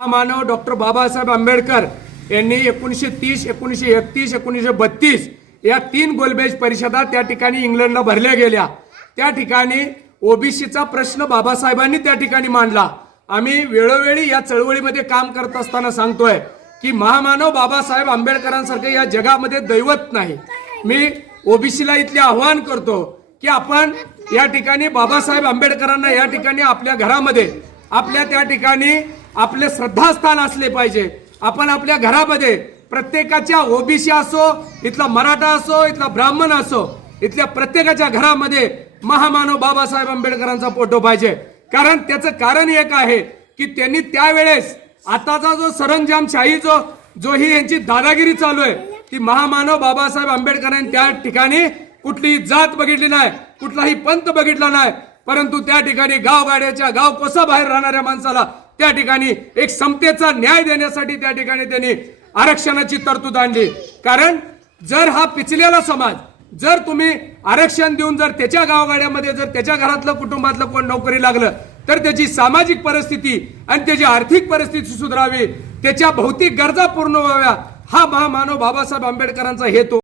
महामानव डॉक्टर बाबासाहेब आंबेडकर यांनी एकोणीसशे तीस एकोणीसशे एकतीस एकोणीसशे बत्तीस या तीन गोलबेज परिषदा त्या ठिकाणी इंग्लंडला भरल्या गेल्या. त्या ठिकाणी ओबीसीचा प्रश्न बाबासाहेबांनी त्या ठिकाणी मांडला. आम्ही वेळोवेळी या चळवळीमध्ये काम करत असताना सांगतोय की महामानव बाबासाहेब आंबेडकरांसारखे या जगामध्ये दैवत नाही. मी ओबीसीला इथले आव्हान करतो की आपण या ठिकाणी बाबासाहेब आंबेडकरांना या ठिकाणी आपल्या घरामध्ये आपल्या त्या ठिकाणी आपले श्रद्धास्थान असले पाहिजे. आपण आपल्या घरामध्ये प्रत्येकाच्या ओबीसी असो इथला मराठा असो इथला ब्राह्मण असो इथल्या प्रत्येकाच्या घरामध्ये महामानव बाबासाहेब आंबेडकरांचा फोटो पाहिजे. कारण त्याचं कारण एक आहे की त्यांनी त्यावेळेस आताचा जो सरंजामशाही जो जो ही यांची दादागिरी चालू आहे ती महामानव बाबासाहेब आंबेडकरांनी त्या ठिकाणी कुठलीही जात बघितली नाही कुठलाही पंथ बघितला नाही. परंतु त्या ठिकाणी गावगाड्याच्या गाव कोसा बाहेर राहणाऱ्या माणसाला त्या ठिकाणी एक समतेचा न्याय देण्यासाठी त्या ठिकाणी त्यांनी आरक्षणाची तरतूद आणली. कारण जर हा पिचलेला समाज जर तुम्ही आरक्षण देऊन जर त्याच्या गावगाड्यामध्ये जर त्याच्या घरातलं कुटुंबातलं कोण नोकरी लागलं तर त्याची सामाजिक परिस्थिती आणि त्याची आर्थिक परिस्थिती सुधारावी त्याच्या भौतिक गरजा पूर्ण व्हाव्या हा महामानव बाबासाहेब आंबेडकरांचा हेतू